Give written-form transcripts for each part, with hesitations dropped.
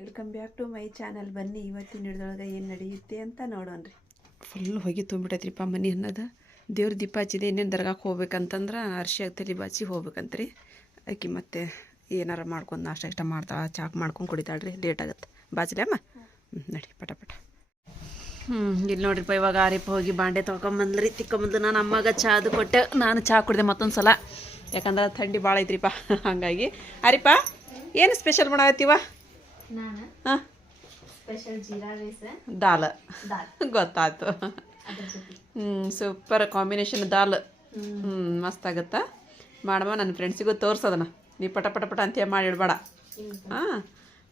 Welcome back to my channel. ಬನ್ನಿ ಇವತ್ತಿನ ಹಿಡಿದೊಳಗೆ ಏನು ನಡೆಯುತ್ತೆ ಅಂತ ನೋಡೋಣ್ರಿ. ಫುಲ್ ಹೊಗೆ ತುಂಬಿಟ್ಟೈತ್ರಿಪ್ಪ ಮನೆ ಅನ್ನೋದು. ದೇವ್ರ ದೀಪ ಹಚ್ಚಿದೆ. ಇನ್ನೇನು ದರ್ಗಾಕ್ಕೆ ಹೋಗ್ಬೇಕಂತಂದ್ರೆ ಅರ್ಶಿ ತಲೆ ಬಾಚಿ ಹೋಗ್ಬೇಕಂತ್ರಿ. ಆಕಿ ಮತ್ತೆ ಏನಾರು ಮಾಡ್ಕೊಂಡು ನಾಷ್ಟ ಇಷ್ಟ ಮಾಡ್ತಾಳೆ, ಚಾಕ್ ಮಾಡ್ಕೊಂಡು ಕುಡಿತಾಳ್ರಿ. ಲೇಟ್ ಆಗುತ್ತೆ. ಬಾಚಲೆ ಅಮ್ಮ ನಡಿ ಪಟ ಪಟ. ಇಲ್ಲಿ ನೋಡ್ರಿಪ್ಪ ಇವಾಗ ಆರಿಪ ಹೋಗಿ ಬಾಂಡೆ ತೊಳ್ಕೊಂಬಂದ್ರಿ. ತಿಕ್ಕೊಂಬಂದು ನಾನು ಅಮ್ಮಗೆ ಚಾ ಅದು ಕೊಟ್ಟೆ. ನಾನು ಚಾ ಕುಡಿದೆ ಮತ್ತೊಂದು ಸಲ, ಯಾಕಂದ್ರೆ ಥಂಡಿ ಭಾಳ ಐತ್ರಿಪ್ಪ. ಹಾಗಾಗಿ ಅರಿಪ ಏನು ಸ್ಪೆಷಲ್ ಮಾಡಾಕತ್ತೀವ? ಹಾಂ, ಸ್ಪೆಷಲ್ ಜೀರಾ ರೈಸ್ ದಾಲ್. ಗೊತ್ತಾಯ್ತು. ಸೂಪರ್ ಕಾಂಬಿನೇಷನ್ ದಾಲ್. ಮಸ್ತ್ ಆಗುತ್ತಾ. ಮಾಡಮ್ಮ ನನ್ನ ಫ್ರೆಂಡ್ಸಿಗೂ ತೋರ್ಸೋದನ್ನ. ನೀ ಪಟ ಪಟ ಪಟ ಅಂತ ಮಾಡಿಡ್ಬೇಡ. ಹಾಂ,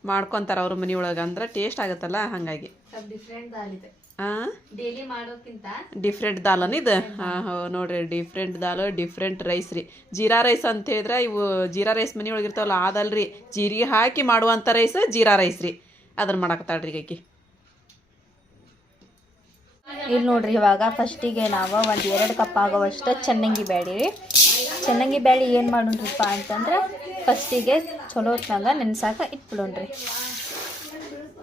ಮಾಡ್ಕೊತಾರೆ ಅವ್ರ ಮನೆಯೊಳಗೆ, ಅಂದ್ರೆ ಟೇಸ್ಟ್ ಆಗುತ್ತಲ್ಲ. ಹಾಗಾಗಿ ಡಿಫ್ರೆಂಟ್ ದಾಲ್ ಇದೆ. ಹಾಂ, ಡೈಲಿ ಮಾಡೋಕ್ಕಿಂತ ಡಿಫ್ರೆಂಟ್ ದಾಲ್ ಇದು. ಹಾಂ ನೋಡ್ರಿ, ಡಿಫ್ರೆಂಟ್ ದಾಲ್ ಡಿಫ್ರೆಂಟ್ ರೈಸ್ ರೀ. ಜೀರಾ ರೈಸ್ ಅಂತ ಹೇಳಿದ್ರೆ ಇವು ಜೀರಾ ರೈಸ್ ಮನೆಯೊಳಗೆ ಇರ್ತಾವಲ್ಲ ಅದಲ್ರಿ. ಜೀರಿಗೆ ಹಾಕಿ ಮಾಡುವಂಥ ರೈಸ್ ಜೀರಾ ರೈಸ್ ರೀ. ಅದನ್ನು ಮಾಡಾಕತ್ತಾಳ್ರಿ ಆಕಿ. ಇಲ್ಲಿ ನೋಡ್ರಿ, ಇವಾಗ ಫಸ್ಟಿಗೆ ನಾವು ಒಂದು 2 ಕಪ್ ಆಗೋವಷ್ಟು ಚೆನ್ನಾಗಿ ಬೇಳೆ ರೀ. ಚೆನ್ನಾಗಿ ಬೇಳೆ ಏನು ಮಾಡೋಣ್ರಿಪ್ಪ ಅಂತಂದ್ರೆ ಫಸ್ಟಿಗೆ ಚಲೋ ಹೊತ್ನಾಗ ನೆನ್ಸಾಕ ಇಟ್ಬಿಡೋಣ್ರಿ.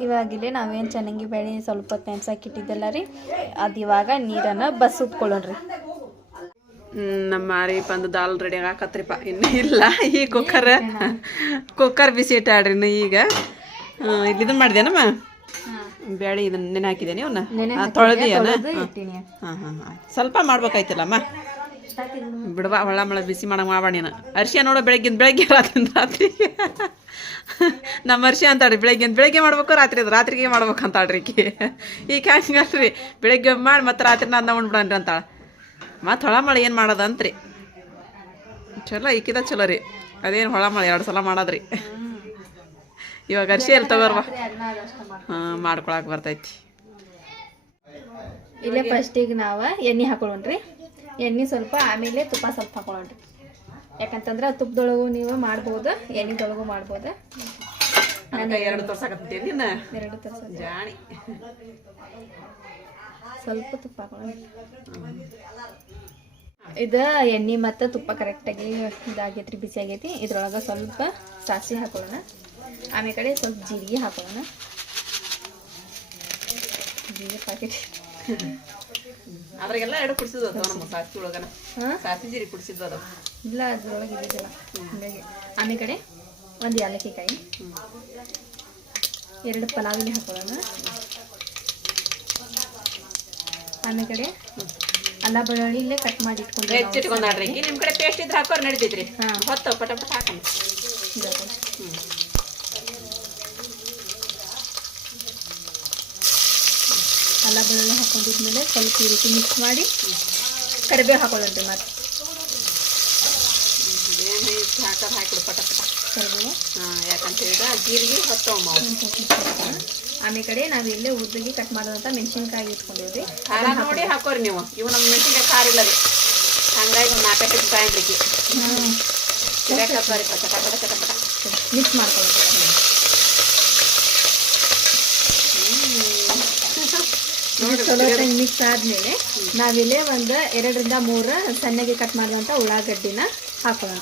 ಇವಾಗಿಲ್ಲೇ ನಾವೇನು ಚೆನ್ನಾಗಿ ಬೇಳೆ ಸ್ವಲ್ಪ ಹೊತ್ತು ನೆನ್ಸಾಕ ಇಟ್ಟಿದ್ದಲ್ಲ ರೀ, ಅದು ಇವಾಗ ನೀರನ್ನು ಬಸ್ಸುಟ್ಕೊಳ್ಳೋಣ್ರಿ. ನಮ್ಮ ಮಾರಿ ಬಂದು ದಾಲ್ ರೆಡಿ ಆಗಾಕತ್ರಿಪ್ಪ. ಇನ್ನೂ ಇಲ್ಲ. ಈ ಕುಕ್ಕರ್ ಬಿಸಿ ಇಟ್ಟಾಡ್ರಿ. ಈಗ ಇಲ್ಲಿ ಇದನ್ನು ಮಾಡಿದೇನಮ್ಮ ಬೇಳೆ ಇದನ್ನ ನೆನೆ ಹಾಕಿದ್ದೇನೆ. ಇವನ್ನ ತೊಳೆದಿಯನ? ಹಾಂ ಹಾಂ ಆಯ್ತು. ಸ್ವಲ್ಪ ಮಾಡ್ಬೇಕಾಯ್ತಲ್ಲಮ್ಮ. ಬಿಡವಾ, ಹೊಳ್ಳ ಮಳ ಬಿಸಿ ಮಾಡಂಗೆ ಮಾಡ ನೀನು. ಅರ್ಶಿಯ ನೋಡೋ ಬೆಳಗ್ಗೆ ರಾತ್ರಿಗೆ ನಮ್ಮ ಅರ್ಶಿ ಅಂತಾಳ್ರಿ. ಬೆಳಗ್ಗೆ ಮಾಡ್ಬೇಕು, ರಾತ್ರಿಗೆ ಮಾಡ್ಬೇಕು ಅಂತಾಳ್ರಿ ಈಗ ಹಂಗಲ್ರಿ. ಬೆಳಗ್ಗೆ ಮಾಡಿ ಮತ್ತೆ ರಾತ್ರಿ ನಾನು ಉಣ್ಬಿಡನ್ರಿ ಅಂತಾಳೆ. ಮತ್ತು ಹೊಳಮಳೆ ಏನು ಮಾಡೋದಂತ್ರಿ. ಚಲೋ ಈಕಿದ ಚಲೋ ರೀ. ಅದೇನು ಹೊಳಮಳೆ 2 ಸಲ ಮಾಡೋದ್ರಿ. ಇವಾಗ ಅರ್ಶಿ ಎಲ್ಲಿ ತಗೋರ್ವ? ಹಾಂ, ಮಾಡ್ಕೊಳಕ್ಕೆ ಬರ್ತೈತಿ. ಇಲ್ಲೇ ಫಸ್ಟಿಗೆ ನಾವು ಎಣ್ಣೆ ಹಾಕೊಳ್ಳೋಣ್ರಿ. ಎಣ್ಣೆ ಸ್ವಲ್ಪ, ಆಮೇಲೆ ತುಪ್ಪ ಸ್ವಲ್ಪ ಹಾಕೊಳ್ಳೋಣ್ರಿ. ಯಾಕಂತಂದ್ರೆ ತುಪ್ಪದೊಳಗೂ ನೀವು ಮಾಡ್ಬೋದು, ಎಣ್ಣೆದೊಳಗೂ ಮಾಡ್ಬೋದು. ನಾನು 2 ತೋರ್ಸಾಕತ್ತೀನಿ. 2 ತರ್ಸ ಜಾಣಿ. ಸ್ವಲ್ಪ ತುಪ್ಪ ಹಾಕೊಳ್ಳೋಣ. ಇದು ಎಣ್ಣೆ ಮತ್ತು ತುಪ್ಪ ಕರೆಕ್ಟಾಗಿ ಇದಾಗೈತ್ರಿ, ಬಿಸಿ ಆಗೈತಿ. ಇದ್ರೊಳಗೆ ಸ್ವಲ್ಪ ಸಾಸಿವೆ ಹಾಕೊಳ್ಳೋಣ. ಆಮೇಲೆ ಕಡೆ ಸ್ವಲ್ಪ ಜೀರಿಗೆ ಹಾಕೊಳ್ಳೋಣ. ಜೀರಿಗೆ ಪ್ಯಾಕೆಟ್ ಅದ್ರಾಗೆಲ್ಲ 2 ಕುಡಿಸಿದ್ದು ನಮ್ಮ ಸಾಸಿ ಒಳಗನ. ಸಾಸಿ ಜೀರಿಗೆ ಕುಡಿಸಿದ್ದು ಅದು ಇಲ್ಲ, ಅದ್ರೊಳಗೆ ಇದ್ದಿದ್ದಿಲ್ಲ. ಹಾಗಾಗಿ ಆಮೇಲೆ ಕಡೆ 1 ಏಲಕ್ಕಿಕಾಯಿ, 2 ಪಲಾವಿನ ಹಾಕೊಳ್ಳೋಣ. ಆಮೇಲೆ ಕಡೆ ಅಲ್ಲ ಬೆಳ್ಳುಳ್ಳಿ ಇಲ್ಲೇ ಕಟ್ ಮಾಡಿ ಹೆಚ್ಚಿಟ್ಕೊಂಡ್ರಿ. ನಿಮ್ಮ ಕಡೆ ಪೇಸ್ಟ್ ಇದ್ರೆ ಹಾಕೋರು ನಡೀತೈತ್ರಿ. ಹೊತ್ತು ಪಟ ಪಟ ಹಾಕೋಣ. ಅಲ್ಲ ಬೆಳ್ಳುಳ್ಳಿ ಹಾಕೊಂಡಿದ್ಮೇಲೆ ಸ್ವಲ್ಪ ಈ ರೀತಿ ಮಿಕ್ಸ್ ಮಾಡಿ ಕರಿಬೇವು ಹಾಕೊಳ್ಳೋಣ್ರಿ. ಮತ್ತೆ ಹಾಕಿಡು ಪಟ ಪಟ ಕರಿಬೇವು. ಯಾಕಂತ ಹೇಳಿದ್ರೆ ಜೀರಿಗೆ ಹೊತ್ತವ. ಆಮೇಲೆ ಕಡೆ ನಾವು ಇಲ್ಲೇ ಉದ್ದಿಗೆ ಕಟ್ ಮಾಡೋದಂತ ಮೆಣಸಿನ್ಕಾಯಿ ಇಟ್ಕೊಂಡಿವ್ರಿ. ಖಾರ ನೋಡಿ ಹಾಕೋರಿ ನೀವು. ಇವು ನಮ್ಮ ಮೆಣಸಿನ್ಕಾಯಿ ಖಾರ ಇಲ್ಲ ರೀ. ಹಂಗಾಗಿ ಒಂದು 4 ಕಾಯಿನ್ರಿ. ಮಿಕ್ಸ್ ಮಾಡ್ಕೊಳ್ಳೋದು. ಚಲೋ ಮಿಕ್ಸ್ ಆದ್ಮೇಲೆ ನಾವಿಲ್ಲೇ ಒಂದು 2 ರಿಂದ 3 ಸಣ್ಣಗೆ ಕಟ್ ಮಾಡುವಂಥ ಉಳ್ಳಾಗಡ್ಡಿನ ಹಾಕೊಳ್ಳೋಣ.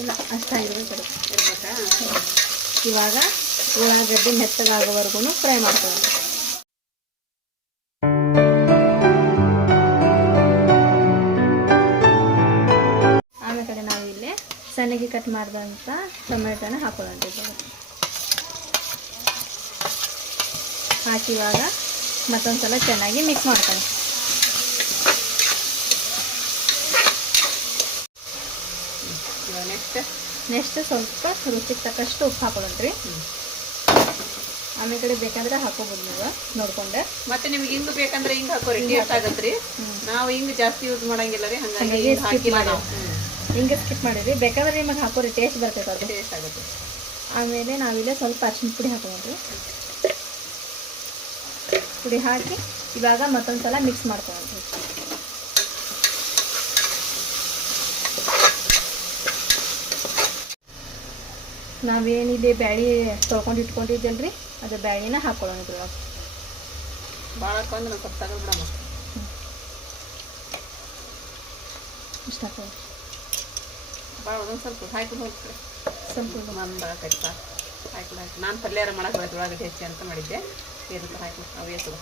ಇಲ್ಲ, ಅಷ್ಟಾಗಿರ್ಬೇಕು. ಇವಾಗ ಉಳ್ಳಾಗಡ್ಡಿ ಮೆತ್ತಗಾಗೋವರೆಗೂ ಫ್ರೈ ಮಾಡ್ಕೊಳ್ಳೋಣ. ಆಮೇಲೆ ಕಡೆ ನಾವು ಇಲ್ಲಿ ಸಣ್ಣಗೆ ಕಟ್ ಮಾಡಿದಂಥ ಟೊಮೆಟೊನ ಹಾಕೊಳ್ಳೋಣ. ಹಾಕಿ ಇವಾಗ ಮತ್ತೊಂದು ಸಲ ಚೆನ್ನಾಗಿ ಮಿಕ್ಸ್ ಮಾಡ್ಕೊಳ್ಳಿ. ನೆಕ್ಸ್ಟ್ ಸ್ವಲ್ಪ ರುಚಿಗೆ ತಕ್ಕಷ್ಟು ಉಪ್ಪು ಹಾಕೊಳ್ಳೋಣ್ರಿ. ಆಮೇಲೆ ಕಡೆ ಬೇಕಾದ್ರೆ ಹಾಕೋಬೋದು ನೀವು ನೋಡ್ಕೊಂಡೆ. ಮತ್ತೆ ನಿಮ್ಗೆ ಹಿಂಗ್ ಬೇಕಂದ್ರೆ ಹಿಂಗ್ ಹಾಕೋರಿ, ಟೇಸ್ಟ್ ಆಗತ್ರಿ. ನಾವು ಹಿಂಗ್ ಜಾಸ್ತಿ ಯೂಸ್ ಮಾಡಂಗಿಲ್ಲ ರೀ. ಹಾಗಾಗಿ ಹಿಂಗೆ ಸ್ಕಿಪ್ ಮಾಡಿರಿ. ಬೇಕಾದ್ರೆ ನಿಮಗೆ ಹಾಕೋರಿ, ಟೇಸ್ಟ್ ಬರ್ತೈತೆ, ಅದು ಟೇಸ್ಟ್ ಆಗುತ್ತೆ. ಆಮೇಲೆ ನಾವಿಲ್ಲೇ ಸ್ವಲ್ಪ ಅರಿಶಿನ ಪುಡಿ ಹಾಕೊಳ್ಳೋಣ್ರಿ. ಪುಡಿ ಹಾಕಿ ಇವಾಗ ಮತ್ತೊಂದು ಸಲ ಮಿಕ್ಸ್ ಮಾಡ್ಕೊಳ್ಳೋಣ್ರಿ. ನಾವೇನಿದೆ ಬ್ಯಾಳಿ ತೊಳ್ಕೊಂಡು ಇಟ್ಕೊಂಡಿದ್ದಲ್ರಿ, ಅದು ಬ್ಯಾಳಿನ ಹಾಕೊಳ್ಳೋಣ. ಇದ್ರೊಳಗೆ ಭಾಳ ಹಾಕೊಂಡ್ರೆ ನಾವು ಸ್ವಲ್ಪ ತಗೊಳ್ಬಿಡಮ್ಮ. ಇಷ್ಟ ಹಾಕೊಳ್ಳಿ. ಭಾಳ ಒಂದೊಂದು ಸ್ವಲ್ಪ ಹಾಕಿ ಹೋಗ್ತಾರೆ. ಸ್ವಲ್ಪ ಮಂದ ಆಕೈತಿ ಸಾಕು ಹಾಕಿ ನಾನು ಪಲ್ಯಾರ ಮಾಡಕ್ಕೆ ಬರ್ತದೆ ಉಳ್ಳಾಗಡ್ಡಿ ಹೆಚ್ಚಿ ಅಂತ ಮಾಡಿದ್ದೆ ಬೇರೆ ಥರ ಹಾಕಿ ಅವೇ ಸುಡು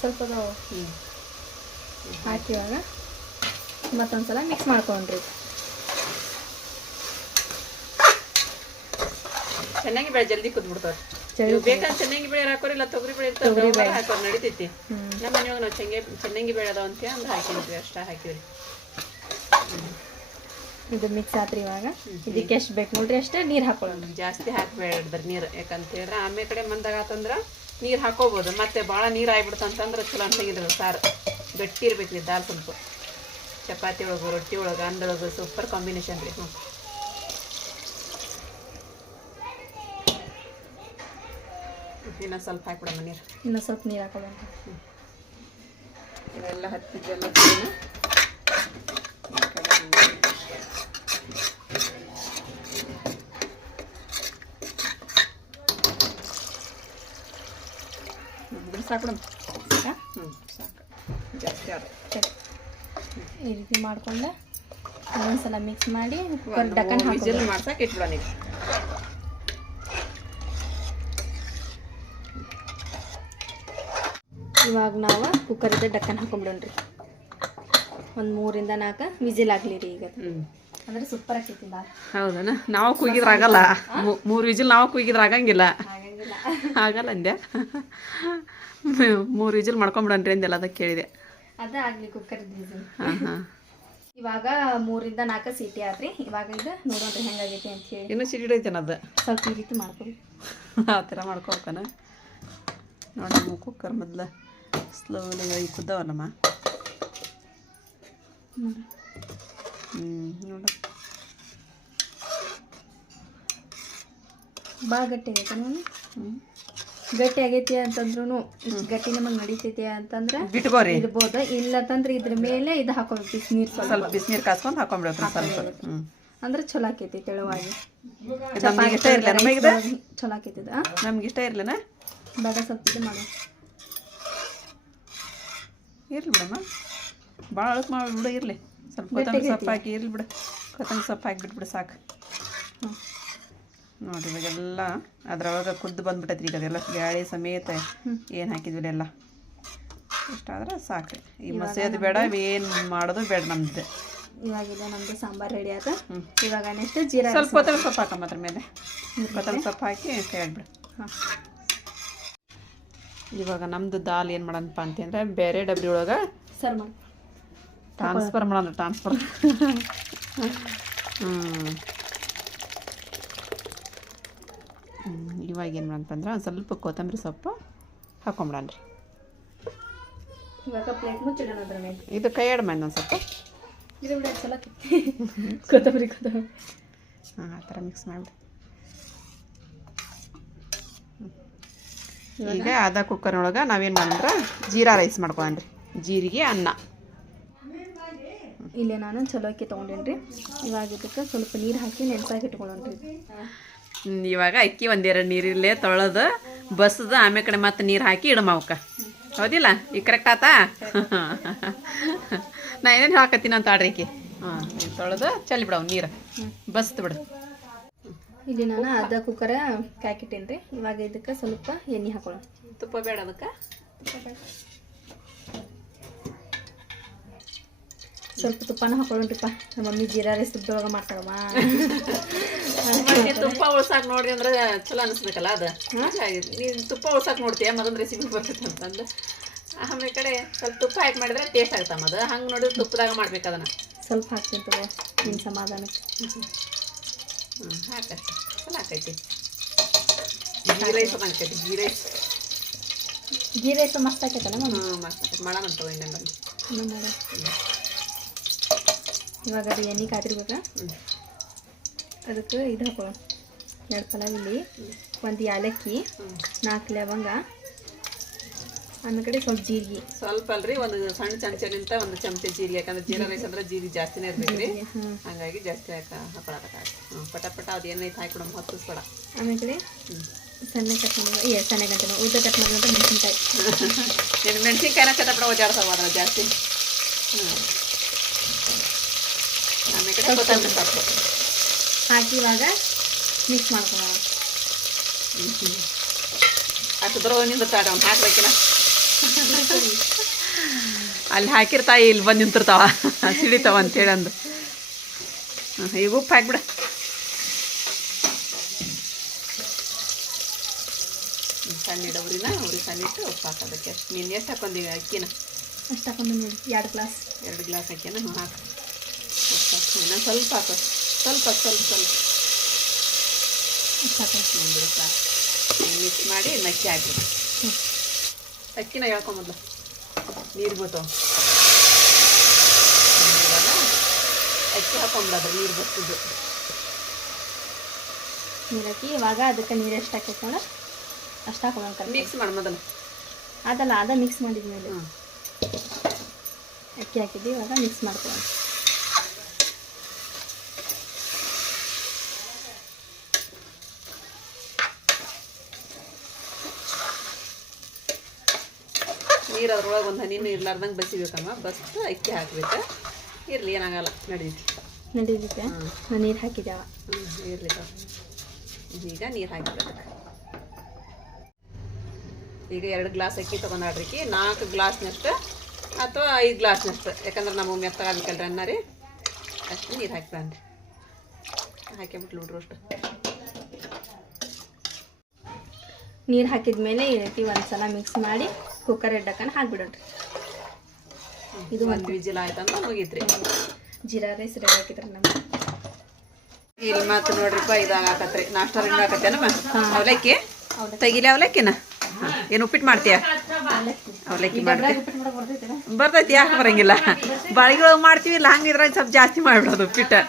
ಸ್ವಲ್ಪ ಹಾಕಿವಾಗ ಮತ್ತೊಂದ್ಸಲ ಮಿಕ್ಸ್ ಮಾಡ್ಕೊಂಡ್ರಿ. ಚೆನ್ನಾಗಿ ಬೇಳೆ ಜಲ್ದಿ ಕುದ್ಬಿಡ್ತಾವೆ. ನೀವು ಬೇಕಂತ ಚೆನ್ನಾಗಿ ಬೇಳೆ ಹಾಕೋರಿ ಇಲ್ಲ ತೊಗರಿ ಬೇಳೆ ಇರ್ತಾವೆ ಹಾಕೋರು ನಡಿತೈತಿ. ನಮ್ಮ ಮನೆಯಾಗ ನಾವು ಚೆನ್ನಾಗಿ ಬೇಳೆ ಅದಾವ ಅಂತ ಅಂದ್ರೆ ಹಾಕಿದ್ವಿ ಅಷ್ಟ ಹಾಕಿವ್ರಿ. ಇದು ಮಿಕ್ಸ್ ಆತ್ರಿ. ಇವಾಗ ಇದಕ್ಕೆ ಎಷ್ಟು ಬೇಕು ನೋಡ್ರಿ ಅಷ್ಟೇ ನೀರು ಹಾಕೊಳ್ಳೋಣ. ಜಾಸ್ತಿ ಹಾಕ್ಬೇಡ್ರಿ ನೀರು, ಯಾಕಂತ ಹೇಳಿದ್ರೆ ಆಮೇಲೆ ಕಡೆ ಮಂದಾಗ ಆತಂದ್ರೆ ನೀರು ಹಾಕೋಬೋದು. ಮತ್ತೆ ಭಾಳ ನೀರು ಆಗಿಬಿಡ್ತಂತಂದ್ರೆ ಚಲೋ ಅನ್ಸಂಗಿದ್ರು ಸಾರು ಗಟ್ಟಿ ಇರ್ಬೇಕ್ರಿ. ದಾಲ್ ಸ್ವಲ್ಪ ಚಪಾತಿ ಒಳಗೆ ರೊಟ್ಟಿ ಒಳಗೆ ಅನ್ನದೊಳಗೆ ಸೂಪರ್ ಕಾಂಬಿನೇಷನ್ ರೀ. ಇನ್ನೂ ಸ್ವಲ್ಪ ಹಾಕ್ಬಿಡಮ್ಮ ನೀರು. ಇನ್ನೂ ಸ್ವಲ್ಪ ನೀರು ಹಾಕೊಳ್ಳೋಣ. ಇವೆಲ್ಲ ಹತ್ತಿದ್ದೆಲ್ಲ ಸಾಕು. ಸಾಕು ಜಾಸ್ತಿ ಆದ ಈ ರೀತಿ ಮಾಡ್ಕೊಂಡು ಒಂದ್ಸಲ ಮಿಕ್ಸ್ ಮಾಡಿ ಡಕ್ಕನ್ ವಿಜಿಲ್ ಮಾಡ್ಸಕ್ಕೆ ಇಟ್ಬಿಡೋಣ. ಈಗ ಇವಾಗ ನಾವು ಕುಕ್ಕರಿದ್ದ ಡಕ್ಕನ್ ಹಾಕೊಂಡ್ಬಿಡೋಣ್ರಿ. ಒಂದು 3 ಇಂದ 4 ವಿಜಿಲ್ ಆಗಲಿ ರೀ. ಈಗ ಅಂದ್ರೆ ಸೂಪರ್ ಆಗ್ತೈತಿ ದಾಲ್. ಹೌದನ? ನಾವು ಕುಯ್ಗಿದ್ರೆ ಆಗಲ್ಲ. 3 ವಿಜಿಲ್ ನಾವು ಕುಯ್ಗಿದ್ರೆ ಆಗಂಗಿಲ್ಲ. ಆಗಲ್ಲ ಅಂದೆ. 3 ವಿಜಿಲ್ ಮಾಡ್ಕೊಂಬಿಡನ್ರಿ ಅಂದೆಲ್ಲ ಅದಕ್ಕೆ ಕೇಳಿದೆ. ಅದ ಆಗಲಿ ಕುಕ್ಕರ್ ವಿಜಿಲ್. ಇವಾಗ 3 ಇಂದ 4 ಸೀಟಿ ಆದ್ರಿ. ಇವಾಗ ಇದು ನೋಡೋಣ್ರಿ ಹೆಂಗಾಗೈತಿ ಅಂತ ಹೇಳಿ. ಇನ್ನೂ ಸಿಟಿ ಹಿಡೈತೇನ ಅದು ಸ್ವಲ್ಪ ಈ ರೀತಿ ಮಾಡ್ಕೊಳಿ. ಆ ಥರ ಮಾಡ್ಕೋಕನ ನೋಡಮ್ಮ. ಕುಕ್ಕರ್ ಮೊದಲು ಸ್ಲೋಲಿ ಕುದ್ದವಲ್ಲಮ್ಮ. ನೋಡ ಭಾಳ ಗಟ್ಟಿ ಆಗೈತೆ ನೋಡಿ. ಗಟ್ಟಿ ಆಗೈತಿ ಅಂತಂದ್ರೂ ಇಷ್ಟು ಗಟ್ಟಿ ನಮಗೆ ನಡೀತೈತಿ ಅಂತಂದ್ರೆ ಬಿಟ್ಕೋರಿ ಇರ್ಬೋದು. ಇಲ್ಲಂತಂದ್ರೆ ಇದ್ರ ಮೇಲೆ ಇದು ಹಾಕೋಬೇಕು ಬಿಸಿನೀರು. ಸ್ವಲ್ಪ ಬಿಸಿನೀರು ಕಾಸ್ಕೊಂಡು ಹಾಕೊಂಡ್ಬಿಡ್ರಿ ಸ್ವಲ್ಪ. ಅಂದ್ರೆ ಚಲೋ ಆಕೈತಿ ತೆಳುವಾಗಿ. ನಮ್ಗೆ ಇಷ್ಟ ಇರಲಿಲ್ಲ ನಮಗೆ ಚಲೋ ಆಕೈತಿ. ನಮ್ಗೆ ಇಷ್ಟ ಇರಲಿಲ್ಲ ಬೇಡ ಸ್ವಲ್ಪ ಇದು ಮಾಡೋ ಇರ್ಲಿ ಬಿಡಮ್ಮ. ಭಾಳ ಅಳಕ್ ಮಾಡಿಬಿಡು. ಇರಲಿ ಸ್ವಲ್ಪ ಕೊತ್ತಂಬರಿ ಸೊಪ್ಪು ಹಾಕಿ ಇರ್ಲಿ ಬಿಡು. ಕೊತ್ತಂಬರಿ ಸೊಪ್ಪು ಹಾಕಿಬಿಟ್ಬಿಡು ಸಾಕು. ನೋಡಿರಿ ಇವಾಗೆಲ್ಲ ಅದ್ರೊಳಗೆ ಕುದ್ದು ಬಂದ್ಬಿಟ್ಟೈತ್ರಿ. ಈಗ ಅದೆಲ್ಲ ಬ್ಯಾಳೆ ಸಮೇತ ಏನು ಹಾಕಿದ್ವಿ ಎಲ್ಲ ಇಷ್ಟಾದ್ರೆ ಸಾಕು. ಈ ಮಸೇದು ಬೇಡ, ಏನು ಮಾಡೋದು ಬೇಡ ನಮ್ದು. ಇವಾಗೆಲ್ಲ ನಮ್ದು ಸಾಂಬಾರು ರೆಡಿ ಆದ. ಇವಾಗ ನೆಕ್ಸ್ಟ್ ಜೀರಾ ಸ್ವಲ್ಪ ಕೊತ್ತಂಬರಿ ಸೊಪ್ಪು ಹಾಕಮ್ಮ. ಅದ್ರ ಮೇಲೆ ಕೊತ್ತಂಬರಿ ಸೊಪ್ಪು ಹಾಕಿ ಕೈ ಆಡ್ಬಿಡು. ಇವಾಗ ನಮ್ಮದು ದಾಲ್ ಏನು ಮಾಡೋಣಪ್ಪ ಅಂತಂದ್ರೆ ಬೇರೆ ಡಬ್ಬಿ ಒಳಗೆ ಸರ್ ಮಾಡಿ ಟ್ರಾನ್ಸ್ಫರ್ ಮಾಡೋಣ. ಟ್ರಾನ್ಸ್ಫರ್ ಇವಾಗ ಏನು ಮಾಡಂತಂದ್ರೆ ಒಂದು ಸ್ವಲ್ಪ ಕೊತ್ತಂಬರಿ ಸೊಪ್ಪು ಹಾಕೊಂಬಿಡಣ್ರಿ. ಇವಾಗ ಪ್ಲೇಟ್ ಮುಚ್ಚಿಡೋಣ ಅದ್ರ ಮೇಲೆ. ಇದು ಕೈ ಆಡ್ ಮಾಡಿ ಒಂದು ಸ್ವಲ್ಪ ಇದು ಬಿಡ ಚಲೋ ಕೊತ್ತಂಬರಿ ಆ ಥರ ಮಿಕ್ಸ್ ಮಾಡಿಬಿಡಿ. ಈಗ ಅದ ಕುಕ್ಕರ್ನೊಳಗೆ ನಾವೇನು ಮಾಡಂದ್ರೆ ಜೀರಾ ರೈಸ್ ಮಾಡ್ಕೊಂಡ್ರಿ. ಜೀರಿಗೆ ಅನ್ನ ಇಲ್ಲೇ ನಾನು ಚಲೋಕ್ಕೆ ತೊಗೊಂಡೇನ್ರಿ. ಇವಾಗ ಇದಕ್ಕೆ ಸ್ವಲ್ಪ ನೀರು ಹಾಕಿ ನೆನ್ಸಾಗಿ ಇಟ್ಕೊಳ್ಳೋಣ್ರಿ. ಇವಾಗ ಅಕ್ಕಿ 1-2 ನೀರಿಲ್ಲೇ ತೊಳೆದು ಬಸ್ದು ಆಮೇಲೆ ಕಡೆ ಮತ್ತೆ ನೀರು ಹಾಕಿ ಇಡಮ ಅವಕ್ಕೆ. ಹೌದಿಲ್ಲ? ಈಗ ಕರೆಕ್ಟ್ ಆತಾ? ನಾ ಏನೇನು ಹಾಕತ್ತೀನಿ ಅಂತ ಆಡ್ರಿ ಅಕ್ಕಿ. ತೊಳೆದು ಚಲ್ಲಿ ಬಿಡವು ನೀರು ಬಸ್ದು ಬಿಡು. ಇಲ್ಲಿ ನಾನು ಅರ್ಧ ಕುಕ್ಕರ ಕಾಯ್ಕಿಟ್ಟೇನ್ರಿ. ಇವಾಗ ಇದಕ್ಕೆ ಸ್ವಲ್ಪ ಎಣ್ಣೆ ಹಾಕೊಳ್ಳೋಣ. ತುಪ್ಪ ಬೇಡ ಅದಕ್ಕೆ? ಸ್ವಲ್ಪ ತುಪ್ಪನ ಹಾಕೊಳ್ಳೋಣ್ರಿಪ್ಪ. ನಮ್ಮ ಮಮ್ಮಿ ಜೀರಾ ರೈಸ್ ತುಪ್ಪದೊಳಗೆ ಮಾಡ್ತಾಳಮ್ಮ. ತುಪ್ಪ ಉಳ್ಸಾಕ್ ನೋಡ್ರಿ ಅಂದ್ರೆ ಚಲೋ ಅನಿಸ್ಬೇಕಲ್ಲ ಅದು. ನೀನು ತುಪ್ಪ ಉಳ್ಸಾಕ್ ನೋಡ್ತೀಯ ಮತ್ತೊಂದು ರೆಸಿಪಿ ಬರ್ತೈತೆ ಅಂತಂದು ಆಮೇಲೆ ಕಡೆ ಸ್ವಲ್ಪ ತುಪ್ಪ ಹಾಕಿ ಮಾಡಿದ್ರೆ ಟೇಸ್ಟ್ ಆಗ್ತಮ್ಮ. ಅದು ಹಂಗೆ ನೋಡಿದ್ರೆ ತುಪ್ಪದಾಗ ಮಾಡ್ಬೇಕು ಅದನ್ನು. ಸ್ವಲ್ಪ ಹಾಕ್ತೀನಿ ತಗೋ ನಿಮ್ಮ ಸಮಾಧಾನಕ್ಕೆ. ಹಾಕತ್ತೆ ಚಲೋ ಹಾಕೈತಿ. ಗೀ ರೈಸ್ ಹಾಕೈತಿ. ಗೀ ರೈಸ್ ಮಸ್ತ್ ಆಕೈತಲ್ಲ ಮಮ್ಮಿ? ಮಸ್ತ್ ಮಾಡೋಣ ಅಂತ ಇನ್ನೇ ಬಂದು ಮಾಡ. ಇವಾಗ ಅದು ಎಣ್ಣೆ ಕಾದಿರ್ಬೇಕಾ? ಅದಕ್ಕೆ ಇದು ಹಾಕೊಳ್ಳೋಣ. 2 ಪಲಾವಿಲಿ, 1 ಯಾಲಕ್ಕಿ, 4 ಲವಂಗ, ಆಮೇಲೆ ಕಡೆ ಸ್ವಲ್ಪ ಜೀರಿಗೆ. ಸ್ವಲ್ಪ ಅಲ್ರಿ ಒಂದು ಸಣ್ಣ ಚಮಚಲಿಂತ 1 ಚಮಚ ಜೀರಿಗೆ. ಯಾಕಂದ್ರೆ ಜೀರಾ ರೈಸ್ ಅಂದ್ರೆ ಜೀರಿಗೆ ಜಾಸ್ತಿನೇ ಇರ್ಬೇಕು ರೀ. ಹಂಗಾಗಿ ಜಾಸ್ತಿ ಹಾಕೊಳಕ ಪಟ ಅದು ಏನೈತೆ ಹಾಕಿಬಿಡಮ್ ಹೊತ್ತಿಸ್ಬೇಡ. ಆಮೇಲೆ ಕಡೆ ಸಣ್ಣ ಕಟ್ ಮಾಡಿ ಸಣ್ಣಗಂತ ಉದ್ದ ಕಟ್ ಮಾಡಿದಂಥ ಮೆಣಸಿನ್ಕಾಯಿ. ನೀನು ಮೆಣಸಿನ್ಕಾಯಿನ ಚಟಪಟ ಓದಾಡ್ತಾವ ಅದ್ರ ಜಾಸ್ತಿ. ಆಮೇಲೆ ಕಡೆ ಕೊತ್ತಂಬರಿ ಸೊಪ್ಪು ಹಾಕಿ ಇವಾಗ ಮಿಕ್ಸ್ ಮಾಡ್ಕೊಳ್ಳೋಣ. ಹಾಕಿದ್ರು ನಿಂದಿರ್ತಾಳೆ ಅವ್ನು ಹಾಕ್ಬೇಕಿನ ಅಲ್ಲಿ ಹಾಕಿರ್ತಾವ ಇಲ್ಲಿ ಬಂದು ನಿಂತಿರ್ತಾವ ಸಿಡಿತಾವ ಅಂತೇಳಿ ಅಂದು. ಈಗ ಉಪ್ಪು ಹಾಕ್ಬಿಡ. ಸಣ್ಣ ಇಡವ್ರಿನ ಅವ್ರಿಗೆ ಸಣ್ಣ ಇಟ್ಟು ಉಪ್ಪು ಹಾಕೋದಕ್ಕೆ ಅಷ್ಟು. ನೀನು ಎಷ್ಟು ಹಾಕೊಂಡೀಗ ಅಕ್ಕಿನ? ಅಷ್ಟು ಹಾಕೊಂಡು ನೋಡಿ 2 ಗ್ಲಾಸ್. 2 ಗ್ಲಾಸ್ ಅಕ್ಕಿನ ಹಾಕು. ಇನ್ನೊಂದು ಸ್ವಲ್ಪ ಹಾಕು, ಸ್ವಲ್ಪ ಮಿಕ್ಸ್ ಮಾಡಿ ಅಕ್ಕಿ ಹಾಕಿ. ಅಕ್ಕಿನ ಹೇಳ್ಕೊಂಬದ್ಲು ನೀರು ಬಿಟ್ಟು ಇವಾಗ ಅಕ್ಕಿ ಹಾಕೊಂಡ್ಬಿಡೋದು. ನೀರು ಬರ್ತದ್ದು ನೀರು ಹಾಕಿ ಇವಾಗ ಅದಕ್ಕೆ ನೀರು ಎಷ್ಟು ಹಾಕೈತೆ ನೋಡ ಅಷ್ಟು ಹಾಕೊಂಡು ಮಿಕ್ಸ್ ಮಾಡಿ ಮೊದಲು. ಅದ ಮಿಕ್ಸ್ ಮಾಡಿದ್ಮೇಲೆ ಅಕ್ಕಿ ಹಾಕಿದ್ವಿ. ಇವಾಗ ಮಿಕ್ಸ್ ಮಾಡ್ಕೊಳ್ಳೋಣ. ನೀರು ಅದ್ರೊಳಗೆ ಒಂದು ಹನಿ ಇರ್ಲಾರ್ದಂಗೆ ಬಸಿಬೇಕಮ್ಮ. ಬಸ್ತು ಅಕ್ಕಿ ಹಾಕ್ಬೇಕು. ಇರಲಿ, ಏನಾಗಲ್ಲ, ನಡೀತೈತೆ. ನೀರು ಹಾಕಿದ್ಯಾವ. ಇರಲಿ. ಈಗ ನೀರು ಹಾಕಿಬೇಕು. ಈಗ 2 ಗ್ಲಾಸ್ ಅಕ್ಕಿ ತೊಗೊಂಡಾಡ್ರಿಕಿ 4 ಗ್ಲಾಸ್ನಷ್ಟು ಅಥವಾ 5 ಗ್ಲಾಸ್ನಷ್ಟು, ಯಾಕಂದ್ರೆ ನಮ್ಮ ಮೆತ್ತಗಾಗಬೇಕಲ್ರಿ ಅನ್ನ ರೀ. ಅಷ್ಟು ನೀರು ಹಾಕ್ಬಂದ್ರಿ. ಹಾಕಿಬಿಟ್ಲು ನೋಡ್ರಿ ಅಷ್ಟು. ನೀರು ಹಾಕಿದ್ಮೇಲೆ ಈ ರೀತಿ ಒಂದ್ಸಲ ಮಿಕ್ಸ್ ಮಾಡಿ ಕುಕ್ಕರ್ ಇಡ್ಡಕ್ಕನ ಹಾಕ್ಬಿಡೋಣ್ರಿ. ಇದು ಒಂದು ವಿಜಿಲ್ ಆಯ್ತಂದ್ರೆ ಮುಗೀತ್ರಿ. ಜೀರಾ ರೈಸ್ ರೆಡಿ ಹಾಕಿದ್ರೆ ನಮ್ಗೆ ಇಲ್ಲಿ ಮಾತು ನೋಡ್ರಿಪ್ಪ ಇದಾಗತ್ತರಿ. ನಾಷ್ಟ ರೆಡಿ ಆಗತ್ತೇನಮ್ಮ? ಅವಲಕ್ಕಿ ತೆಗಿಲಿ. ಅವಲಕ್ಕಿನ ಏನು ಉಪ್ಪಿಟ್ಟು ಮಾಡ್ತೀಯ? ಅವಲಕ್ಕಿ ಮಾಡ್ತೀವಿ. ಬರ್ತೈತಿ, ಯಾಕೆ ಬರಂಗಿಲ್ಲ? ಬಾಳಿಗೆ ಮಾಡ್ತೀವಿ ಇಲ್ಲ, ಹಂಗಿದ್ರೆ ಸ್ವಲ್ಪ ಜಾಸ್ತಿ ಮಾಡಿಬಿಡೋದು ಉಪ್ಪಿಟ್ಟು.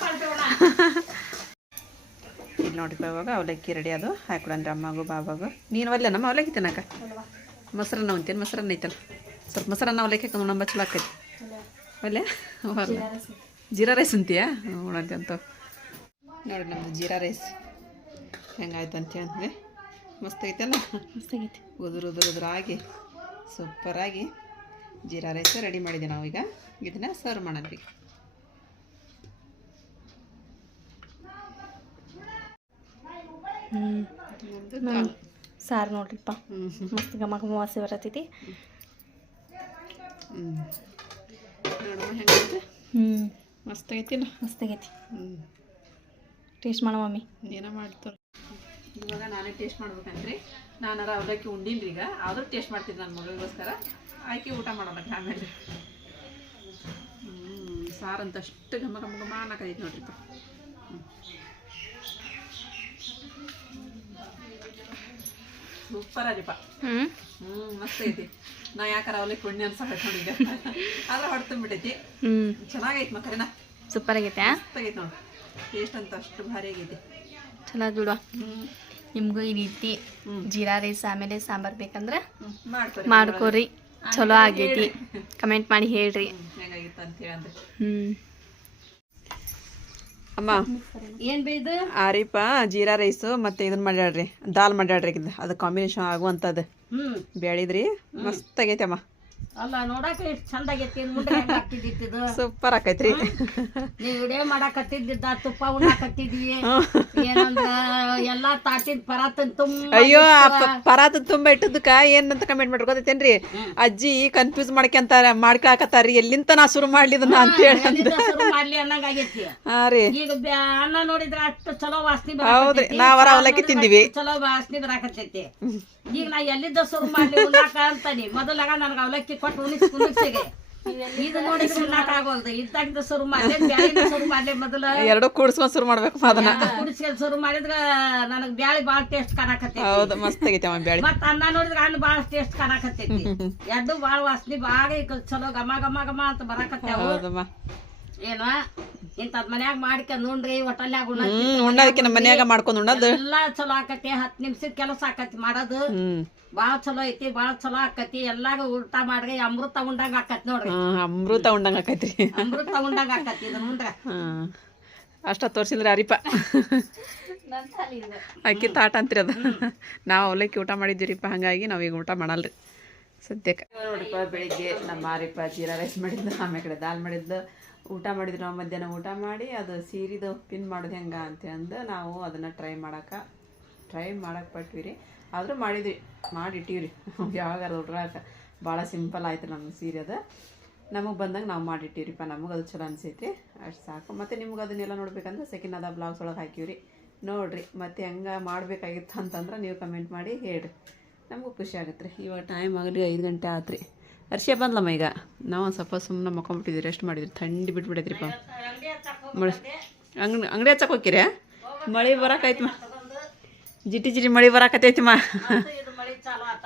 ಇಲ್ಲಿ ನೋಡ್ರಿಪ್ಪ ಇವಾಗ ಅವಲಕ್ಕಿ ರೆಡಿ ಅದು ಹಾಕ್ಬಿಡಂದ್ರೆ ಅಮ್ಮಗೂ ಬಾಬಾಗೂ. ನೀನು ಒಲ್ಲೆ ನಮ್ಮ ಅವಲಕ್ಕಿ ತಿನ್ನಕ ಮೊಸರನ್ನ ಉಂತೇನು? ಮೊಸರನ್ನ ಐತಲ್ಲ, ಸ್ವಲ್ಪ ಮೊಸರನ್ನ ಅವಲಕ್ಕಿ ಹಾಕೊಂಡು ನಮ್ಮ ಚಲೋ ಆಕೈತಿ. ಒಲ್ಲೆ ಜೀರಾ ರೈಸ್ ಉಂತೀಯ? ಉಣಂತೆ ಅಂತ ನೋಡಿ. ನಮ್ಮದು ಜೀರಾ ರೈಸ್ ಹೆಂಗಾಯ್ತು ಅಂತೇಳಿ ಮಸ್ತ್ ಐತಲ್ಲ. ಮಸ್ತಾಗೈತಿ. ಉದುರಾಗಿ ಸೂಪರಾಗಿ ಜೀರಾ ರೈಸ್ ರೆಡಿ ಮಾಡಿದ್ದೀವಿ ನಾವು. ಈಗ ಇದನ್ನ ಸರ್ವ್ ಮಾಡೋಣ. ಸಾರು ನೋಡ್ರಿಪ್ಪ ಮಸ್ತ್ ಘಮ ಘಮ ವಾಸನೆ ಬರತೈತಿ. ನೋಡಮ್ಮ ಹೆಂಗೈತೆ. ಮಸ್ತ್ ಆಗೈತಿಲ್ಲ? ಮಸ್ತಾಗೈತಿ. ಟೇಸ್ಟ್ ಮಾಡೋ ಮಮ್ಮಿ. ಏನೋ ಮಾಡ್ತಾರೆ. ಇವಾಗ ನಾನೇ ಟೇಸ್ಟ್ ಮಾಡ್ಬೇಕಂತ್ರಿ. ನಾನಾರ ಅವಲಕ್ಕಿ ಉಂಡಿನ್ರಿ. ಈಗ ಆದರೂ ಟೇಸ್ಟ್ ಮಾಡ್ತೀನಿ ನನ್ನ ಮಗಳಿಗೋಸ್ಕರ. ಆಕೆ ಊಟ ಮಾಡೋಣ ಆಮೇಲೆ. ಸಾರಂತ ಅಷ್ಟು ಘಮ ಘಮ ಘಮ ಅನ್ನಕೈತಿ ನೋಡ್ರಿಪ್ಪ. ಸೂಪರ್ ಆಗಿಪ್ಪ. ಮಸ್ತ್ ಐತಿ. ನಾ ಯಾಕಾರ ಅವಲಕ್ಕಿ ಉಣ್ಣಿ ಅನ್ಸಕೈತಿ ನೋಡಿ. ಈಗ ಆದ್ರೆ ಹೊಟ್ಟೆ ತುಂಬಿಟ್ಟೈತಿ. ಚೆನ್ನಾಗೈತಿ ಮಕ್ಕಳಿನ. ಸೂಪರ್ ಆಗೈತೆ. ಮಸ್ತಾಗೈತಿ ನೋಡಿ. ಟೇಸ್ಟ್ ಅಂತ ಅಷ್ಟು ಭಾರಿ ಆಗೈತಿ. ಚಲೋ ಬಿಡುವ. ನಿಮ್ಗೂ ಈ ರೀತಿ ಜೀರಾ ರೈಸ್ ಆಮೇಲೆ ಸಾಂಬಾರು ಬೇಕಂದ್ರೆ ಮಾಡ್ಕೋರಿ. ಚಲೋ ಆಗೈತಿ. ಕಮೆಂಟ್ ಮಾಡಿ ಹೇಳ್ರಿ ಹೆಂಗಾಗಿತ್ತು ಅಂತ ಹೇಳಂದ್ರೆ. ಅಮ್ಮ ಏನು ಬೇಯ್ದು ಆರಿಪ ಜೀರಾ ರೈಸು ಮತ್ತು ಇದನ್ನ ಮಾಡ್ಯಾಡ್ರಿ, ದಾಲ್ ಮಾಡ್ಯಾಡ್ರಿ. ಅದು ಕಾಂಬಿನೇಷನ್ ಆಗುವಂಥದ್ದು ಬೇಳಿದ್ರಿ. ಮಸ್ತ್ ಆಗೈತಿ ಅಮ್ಮ. ಅಲ್ಲ ನೋಡಾಕ ಎಷ್ಟು ಚಂದ ಆಗೈತಿ. ಮುಂದೆ ಹಾಕ್ತಿದ್ದಿದ್ದು ಸೂಪರ್ ಆಕೈತ್ರಿ. ನೀವು ವಿಡಿಯೋ ಮಾಡಾಕತ್ತಿದ್ದ ತುಪ್ಪ ಉಣ್ಣಾಕತ್ತಿದ್ವಿ. ಏನಂದ್ರ ಎಲ್ಲಾ ತಾಟಿನ ಪರಾತನ್ ತುಂಬ. ಅಯ್ಯೋ ಪರಾತ ತುಂಬ ಇಟ್ಟದಕ್ಕ ಏನಂತ ಕಮೆಂಟ್ ಮಾಡ್ರಿ ಗೊತ್ತೈತೇನ್ರಿ? ಅಜ್ಜಿ ಕನ್ಫ್ಯೂಸ್ ಮಾಡ್ಕೊಳಕತ್ತಾರಿ ಎಲ್ಲಿಂತ ನಾ ಶುರು ಮಾಡ್ಲಿ ಇದನ್ನ ಅಂತ ಹೇಳಿ ಶುರು ಮಾಡ್ಲಿ ಅನ್ನಂಗ ಆಗೈತಿ. ಹಾ ರೀ. ಈಗ ಅನ್ನ ನೋಡಿದ್ರ ಅಷ್ಟು ಚಲೋ ವಾಸನೆ ಹೌದ್ರಿ. ನಾವರ ಅವಲಕ್ಕಿ ತಿಂದಿವಿ, ಚಲೋ ವಾಸನೆ ಬರಾಕತ್ತೈತಿ. ಈಗ ನಾ ಎಲ್ಲಿದ್ದ ಶುರು ಮಾಡ್ಲಿ ಉಣ್ಣಾಕ ಅಂತಾನಿ. ಮೊದಲಾಗ ನನಗ ಅವಲಕ್ಕಿ ಕೊಟ್ಟು ಉಣಿಸಿಗೆ ಇದು ನೋಡಿದ್ರೆ ಉಣ್ಣಾಕ ಆಗೋಲ್ದು. ಇದ್ದಾಗಿದ್ದ ಶುರು ಮಾಡ್ಲಿ, ಬ್ಯಾಳಿನ ಶುರು ಮಾಡ್ಲಿ. ಮೊದಲ ಎರಡು ಕೂಡಿಸ್ಕೊಂಡ್ ಶುರು ಮಾಡ್ಬೇಕು ಅದನ್ನ. ಕುಡಿಸ್ಕೊಂಡ್ ಶುರು ಮಾಡಿದ್ರ ನನಗ್ ಬ್ಯಾಳಿ ಬಾಳ ಟೇಸ್ಟ್ ಕಾಣಕತ್ತೈತಿ. ಹೌದು, ಮಸ್ತ್ ಆಗೈತಿ ಅಮ್ಮ ಬ್ಯಾಳಿ. ಮತ್ತ ಅನ್ನ ನೋಡಿದ್ರ ಅನ್ನ ಬಾಳ ಟೇಸ್ಟ್ ಕಾಣಕತ್ತೈತಿ. ಎರಡು ಬಾಳ ವಾಸನೆ ಬಾಳ ಚಲೋ ಘಮ ಘಮ ಘಮ ಅಂತ ಬರಾಕತ್ತಾವ. ಏನೋ ಇಂಥದ್ ಮನ್ಯಾಗ ಮಾಡ್ಕೊಂಡ್ ಉಣ್ರಿ. ಹೋಟೆಲ್ಯಾಗ ಉಣ್ಣೋದಕ್ಕೆ ನಮ್ಮ ಮನ್ಯಾಗ ಮಾಡ್ಕೊಂಡ್ ಉಣ್ಣೋದು ಎಲ್ಲಾ ಚಲೋ ಆಕತಿ. 10 ನಿಮಿಷದ ಕೆಲಸ ಆಕತಿ ಮಾಡೋದು. ಬಾಳ ಚಲೋ ಐತಿ, ಬಾಳ ಚಲೋ ಆಕತಿ. ಎಲ್ಲಾಗ ಊಟ ಮಾಡ್ರಿ ಅಮೃತ ಉಂಡಂಗ ಆಕತಿ ನೋಡ್ರಿ. ಅಮೃತ ಉಂಡಂಗ ಆಕೈತ್ರಿ. ಅಮೃತ ಉಂಡಂಗ ಆಕತಿ ಇದ್ರ ಮುಂದ್ರ. ಅಷ್ಟ ತೋರ್ಸಿದ್ರಿ ಅರಿಪ ಅಕ್ಕಿ ತಾಟ ಅಂತ್ರಿ ಅದು. ನಾವು ಅವಲಕ್ಕಿ ಊಟ ಮಾಡಿದ್ದೀರಿಪ್ಪ, ಹಂಗಾಗಿ ನಾವೀಗ ಊಟ ಮಾಡಲ್ರಿ ಸದ್ಯಕ್ಕೆ. ನೋಡ್ರಿಪ್ಪ ಬೆಳಿಗ್ಗೆ ನಮ್ಮ ಆರಿಪ ಜೀರಾ ರೈಸ್ ಮಾಡಿದ್ದು, ಆಮೇಲೆ ಕಡೆ ದಾಲ್ ಮಾಡಿದ್ದು, ಊಟ ಮಾಡಿದ್ವಿ ನಾವು ಮಧ್ಯಾಹ್ನ ಊಟ ಮಾಡಿ ಅದು ಸೀರೆದು ಪಿನ್ ಮಾಡೋದು ಹೆಂಗೆ ಅಂತ ಅಂದು ನಾವು ಅದನ್ನು ಟ್ರೈ ಮಾಡಕ್ಕೆ ಪಟ್ವಿ ರೀ. ಆದರೂ ಮಾಡಿದ್ವಿ, ಮಾಡಿಟ್ಟಿವ್ರಿ. ಯಾವಾಗಾರ ಉಡ್ರಾಕ ಭಾಳ ಸಿಂಪಲ್ ಆಯ್ತು ನಮ್ಮ ಸೀರೆ ಅದು. ನಮಗೆ ಬಂದಂಗೆ ನಾವು ಮಾಡಿಟ್ಟಿವ್ರಿಪ್ಪ. ನಮಗೆ ಅದು ಚಲೋ ಅನಿಸೈತಿ, ಅಷ್ಟು ಸಾಕು. ಮತ್ತು ನಿಮ್ಗೆ ಅದನ್ನೆಲ್ಲ ನೋಡ್ಬೇಕಂದ್ರೆ ಸೆಕೆಂಡ್ ಅದ ಬ್ಲಾಗ್ಸ್ ಒಳಗೆ ಹಾಕಿವ್ರಿ, ನೋಡಿರಿ. ಮತ್ತು ಹೆಂಗೆ ಮಾಡಬೇಕಾಗಿತ್ತು ಅಂತಂದ್ರೆ ನೀವು ಕಮೆಂಟ್ ಮಾಡಿ ಹೇಳ್ರಿ, ನಮಗೂ ಖುಷಿ ಆಗುತ್ತೆ ರೀ. ಇವಾಗ ಟೈಮ್ ಆಗಲಿ 5 ಗಂಟೆ ಆಯ್ತು ರೀ. ಅರ್ಶಿಯ ಬಂದ್ಲಮ್ಮ. ಈಗ ನಾವು ಒಂದು ಸ್ವಲ್ಪ ಸುಮ್ಮನೆ ಮಕ್ಕೊಂಬಿಟ್ಟಿದ್ವಿ, ರೆಸ್ಟ್ ಮಾಡಿದ್ವಿ. ಥಂಡಿ ಬಿಟ್ಬಿಡೈತ್ರಿಪ್ಪ. ಮಳೆ ಅಂಗಡಿ ಹಚ್ಚಕ್ಕೆ ಹೋಗ್ತೀರ? ಮಳೆ ಬರೋಕಾಯ್ತಮ್ಮ, ಜಿಟಿ ಮಳೆ ಬರಾಕತ್ತೈತಿಮ್ಮ.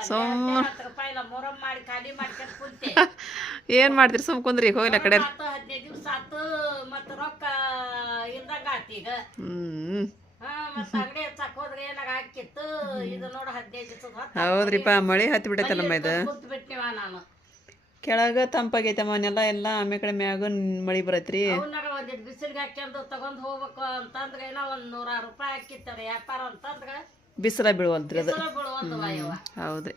ಸುಮ್ಮ ಏನು ಮಾಡ್ತೀರಿ? ಸುಮ್ಮ ಕುಂದ್ರಿ, ಹೋಗಿಲ್ಲ ಕಡೆ. ಹೌದ್ರಿಪ್ಪ, ಮಳೆ ಹತ್ತಿ ಬಿಟ್ಟೈತಲ್ಲಮ್ಮ. ಇದು ಕೆಳಗ ತಂಪಾಗೈತಮ್ಮ ಮನೆಲ್ಲ ಎಲ್ಲ, ಆಮೇಲೆ ಕಡೆ ಮ್ಯಾಗ ಮಳೆ ಬರತ್ರಿ. ಬಿಸಿಲಿಗೆ ಹಾಕ್ಯಂದು ತಗೊಂಡ್ ಹೋಗ್ಬೇಕು ಅಂತಂದ್ರೆ ಏನೋ 100 ರೂಪಾಯಿ ಹಾಕಿರ್ತಾರೆ ವ್ಯಾಪಾರ ಅಂತಂದ್ರೆ ಬಿಸಿಲ ಬೀಳುವಲ್ದ್ರಿ ಅದು. ಹೌದ್ರಿ.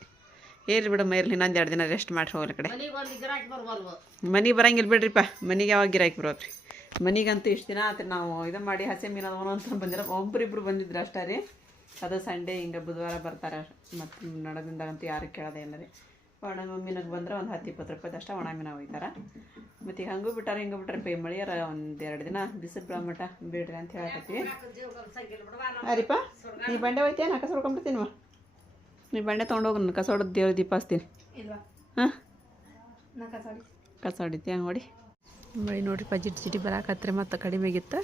ಏರಿ ಬಿಡಮ್ಮ, ಇರ್ಲಿ ಇನ್ನೊಂದು 2 ದಿನ ರೆಸ್ಟ್ ಮಾಡಿ ಹೋಗ್ಲಿ ಕಡೆ. ಮನೆಗೆ ಬರಂಗಿಲ್ಲ ಬಿಡ್ರಿಪ್ಪ, ಮನೆಗೆ ಯಾವಾಗ ಗಿರಾಕಿ ಬರ್ಬೇಕ್ರಿ. ಮನೆಗಂತೂ ಇಷ್ಟು ದಿನ ಆತ್ರಿ ನಾವು ಇದು ಮಾಡಿ ಹಸೆ ಮೀನು ಅಂತ ಬಂದಿರೋ. ಒಬ್ಬರಿಬ್ರು ಬಂದಿದ್ರು ಅಷ್ಟೇ ರೀ. ಅದು ಸಂಡೇ ಹಿಂಗೆ ಬುಧವಾರ ಬರ್ತಾರೆ. ಮತ್ತು ನಡದಿಂದಾಗಂತೂ ಯಾರು ಕೇಳೋದೇ ಇಲ್ಲ ರೀ. ಒಣ ಮೀನಿಗೆ ಬಂದ್ರೆ ಒಂದು 10-20 ರೂಪಾಯಿ ಅಷ್ಟೇ ಒಣ ಮೀನು ಒಯ್ತಾರೆ. ಮತ್ತು ಈಗ ಹಂಗೂ ಬಿಟ್ಟಾರೆ ಹಿಂಗೆ ಬಿಟ್ರೆ ಮಳೆಯಾರ 1-2 ದಿನ ಬಿಸಿಲು ಬೀಳೋ ಮಟ್ಟ ಬಿಡ್ರಿ ಅಂತ ಹೇಳಕತ್ತೀವಿ. ಅರಿಪ್ಪ, ನೀ ಬಂಡೆ ಹೋಯ್ತೀಯ? ನಾ ಕಸ ಹೊಡ್ಕೊಂಬಿಡ್ತೀನಿ. ನೀ ಬಂಡೆ ತೊಗೊಂಡೋಗಿ ನಾನು ಕಸ ಹೊಡೆದು ದೇವ್ರ ದೀಪ ಹಚ್ತೀನಿ. ಹಾಂ, ಕಸ ಹೊಡಿತೀಯ? ಹಂಗೆ ಹೊಡಿ. ಮಳೆ ನೋಡ್ರಿಪ್ಪ, ಜಿಟಿ ಬರಾಕತ್ರಿ. ಮತ್ತು ಕಡಿಮೆಗಿತ್ತು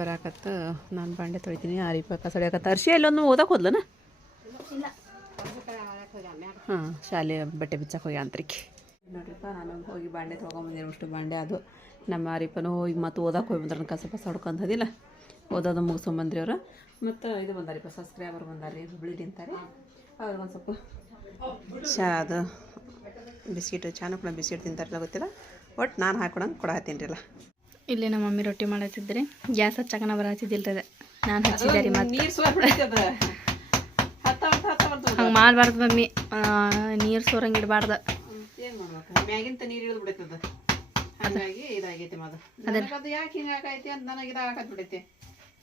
ಬರಾಕತ್ತು. ನಾನು ಬಂಡೆ ತೊಳಿತೀನಿ. ಆರಿಪ್ಪ ಕಸ ಹೊಡಿಯಾಕತ್ತ. ಅರ್ಶಿ ಇಲ್ಲೊಂದು ಓದಕ್ಕೆ ಹೋದ್ಲನ? ಹಾಂ, ಶಾಲೆ ಬಟ್ಟೆ ಬಿಚ್ಚಕ್ಕೆ ಹೋಗಿ ಆಂತ್ರಿಕೆ ನೋಡ್ರಿಪ್ಪ. ನಾನು ಹೋಗಿ ಬಾಂಡೆ ತೊಗೊಂಬಂದಿರೋ ಅಷ್ಟು ಬಾಂಡೆ ಅದು. ನಮ್ಮ ಆರಿಪ್ಪನೂ ಹೋಗಿ ಮತ್ತು ಓದಕ್ಕೆ ಹೋಗಿ ಬಂದ್ರೆ ಕಸ ಪಸ ಹೊಡ್ಕೊಂತದಿಲ್ಲ, ಓದೋದು ಮುಗಿಸ್ಕೊಂಬಂದ್ರಿ ಅವರು. ಮತ್ತು ಇದು ಬಂದಾರಿಪ್ಪ, ಸಬ್ಸ್ಕ್ರೈಬರ್ ಬಂದಾರಿ, ಹುಬ್ಳಿ ನಿಂತಾರೆ. ಅವ್ರಿಗೊಂದು ಸ್ವಲ್ಪ ಚಾ ಅದು ಬಿಸ್ಕಿಟ್, ಚಾನು ಕೂಡ ಬಿಸ್ಕಿಟ್ ತಿಂತಾರಲ್ಲ ಗೊತ್ತಿಲ್ಲ. ಒಟ್ಟು ನಾನು ಹಾಕೊಡಂಗೆ ಕೊಡತ್ತೀನಿ ರೀ. ಇಲ್ಲಿ ನಮ್ಮ ಮಮ್ಮಿ ರೊಟ್ಟಿ ಮಾಡತ್ತಿದ್ರಿ. ಗ್ಯಾಸ್ ಹಚ್ಚಕನ ಬರತ್ತಿದ್ದಿಲ್ಲ ರೀ, ನಾನು ಹಚ್ಚಿದ್ದೆ ರೀ. ಮತ್ತು ಹಂಗೆ ಮಾಡಬಾರ್ದು ಮಮ್ಮಿ, ನೀರು ಸೋರಂಗೆ ಇಡಬಾರ್ದು. ಏನು ಮಾಡ್ಬೇಕು, ಮ್ಯಾಗಿಂತ ನೀರು ಇಳಿದು ಬಿಡೈತದ. ಹಾಗಾಗಿ ಇದಾಗೈತಿ. ಅದು ಯಾಕೆ ಹಿಂಗೆ ಆಕೈತಿ ಅಂತ ನನಗೆ ಇದಾಗತ್ ಬಿಡೈತಿ.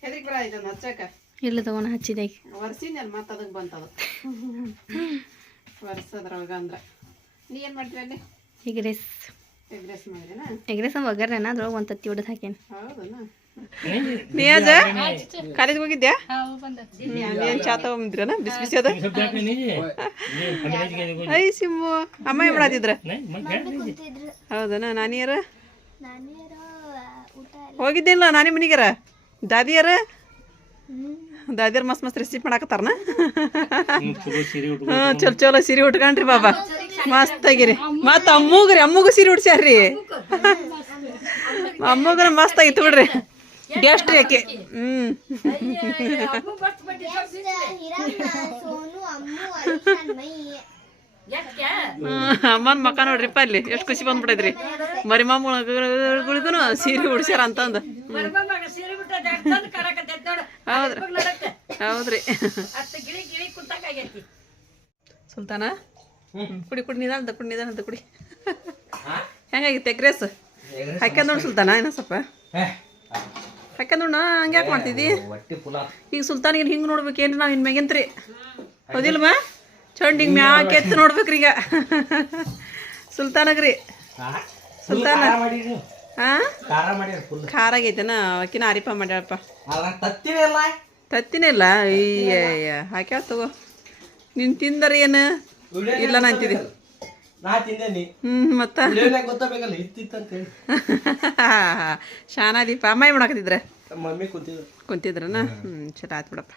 ಹೆದರಿಕೆ ಬರೈತೆ ಒಂದು ಹಚ್ಚಕ್ಕೆ. ಇಲ್ಲ ತಗೊಂಡು ಹಚ್ಚಿದೆ ವರ್ಷಿನ ಮತ್ತು ಅದಕ್ಕೆ ಬಂತದು ವರ್ಷದ್ರೊಳಗೆ. ಅಂದ್ರೆ ನೀ ಏನು ಮಾಡ್ತೀವಿ ಅಲ್ಲಿ? ಎಗ್ರೆಸ್ ಮಾಡಿದೇನಾ? ಎಗ್ರೆಸ್ ಒಗ್ಗರಣೆನ ಅದ್ರೊಳಗೆ ಒಂದು ತತ್ತಿ ಹೊಡೆದು ಹಾಕೇನಿ. ಹೌದಾ? ನಿಯಾಜ ಕಾಲೇಜ್ಗೆ ಹೋಗಿದ್ಯಾ? ಏನು ಚಾ ತಗೊಂಡ್ರನ? ಬಿಸಿ ಬಿಸಿ ಅದ. ಐ ಸಿಮ್ಮು, ಅಮ್ಮ ಏನು ಮಾಡತ್ತಿದ್ರ? ಹೌದನ? ನಾನಿಯರ ಹೋಗಿದ್ದೇನಿಲ್ಲ ನಾನಿ ಮನಿಗಾರ. ದಾದಿಯರ ಮಸ್ತ್ ಮಸ್ತ್ ರೆಸಿಪಿ ಮಾಡಾಕತ್ತಾರನ? ಹಾಂ, ಚಲೋ ಸೀರೆ ಉಟ್ಕೊಂಡ್ರಿ ಬಾಬಾ, ಮಸ್ತ್ ಆಗಿರಿ. ಮತ್ತು ಅಮ್ಮಗೂ ಸೀರೆ ಉಡ್ಸ್ಯಾರ್ರಿ. ಅಮ್ಮಗನ ಮಸ್ತ್ ಆಗಿತ್ತು ಬಿಡ್ರಿ. ಗೆಸ್ಟ್ ಯಾಕೆ? ಅಮ್ಮನ ಮಕ್ಕ ನೋಡ್ರಿಪ್ಪ, ಅಲ್ಲಿ ಎಷ್ಟು ಖುಷಿ ಬಂದ್ಬಿಟ್ಟೈತ್ರಿ. ಮರಿ ಮಾಮಗಳಿಗೂ ಸೀರೆ ಉಡ್ಸ್ಯಾರ ಅಂತಂದು. ಹೌದ್ರಿ. ಸುಲ್ತಾನ ಕುಡಿ ನಿಧಾನ ಕುಡಿ. ಹೆಂಗಾಗಿತ್ತು ಎಗ್ರೆಸ್? ಹಾಕ್ಯಂದ್ ನೋಡಿ ಸುಲ್ತಾನ, ಏನೋ ಸ್ವಲ್ಪ ಹಾಕ್ಯಂದ್ ನೋಡ. ಹಂಗೆ ಯಾಕೆ ಮಾಡ್ತಿದ್ದಿ? ಈಗ ಸುಲ್ತಾನಿಗೆ ಹಿಂಗೆ ನೋಡ್ಬೇಕೇನ್ರಿ ನಾವು ಇನ್ ಮ್ಯಾಗಿಂತ್ರಿ? ಹೌದಿಲ್ಮ? ಚಂಡ್ ಹಿಂಗೆ ಮ್ಯಾಕೆ ಎತ್ತು ನೋಡ್ಬೇಕ್ರಿ ಈಗ ಸುಲ್ತಾನಗ್ರಿ. ಸುಲ್ತಾನ ಹಾಂ, ಖಾರ ಆಗೈತೆನ? ಅಕ್ಕಿನ ಆರಿಪ ಮಾಡ್ಯಾಳಪ್ಪ. ತತ್ತಿನೇ ಇಲ್ಲ. ಅಯ್ಯ ಹಾಕ್ಯಾಳ ತಗೋ. ನೀನು ತಿಂದರೆ ಏನು ಇಲ್ಲ ನಂತಿದ್ದಿ? ಮತ್ತ ಶಾನಾದೀಪ. ಅಮ್ಮ ಏನು ಮಾಡಾಕತ್ತಿದ್ರ? ಕುಂತಿದ್ರನ? ಚಲೋ ಆಯ್ತು ಬಿಡಪ್ಪ.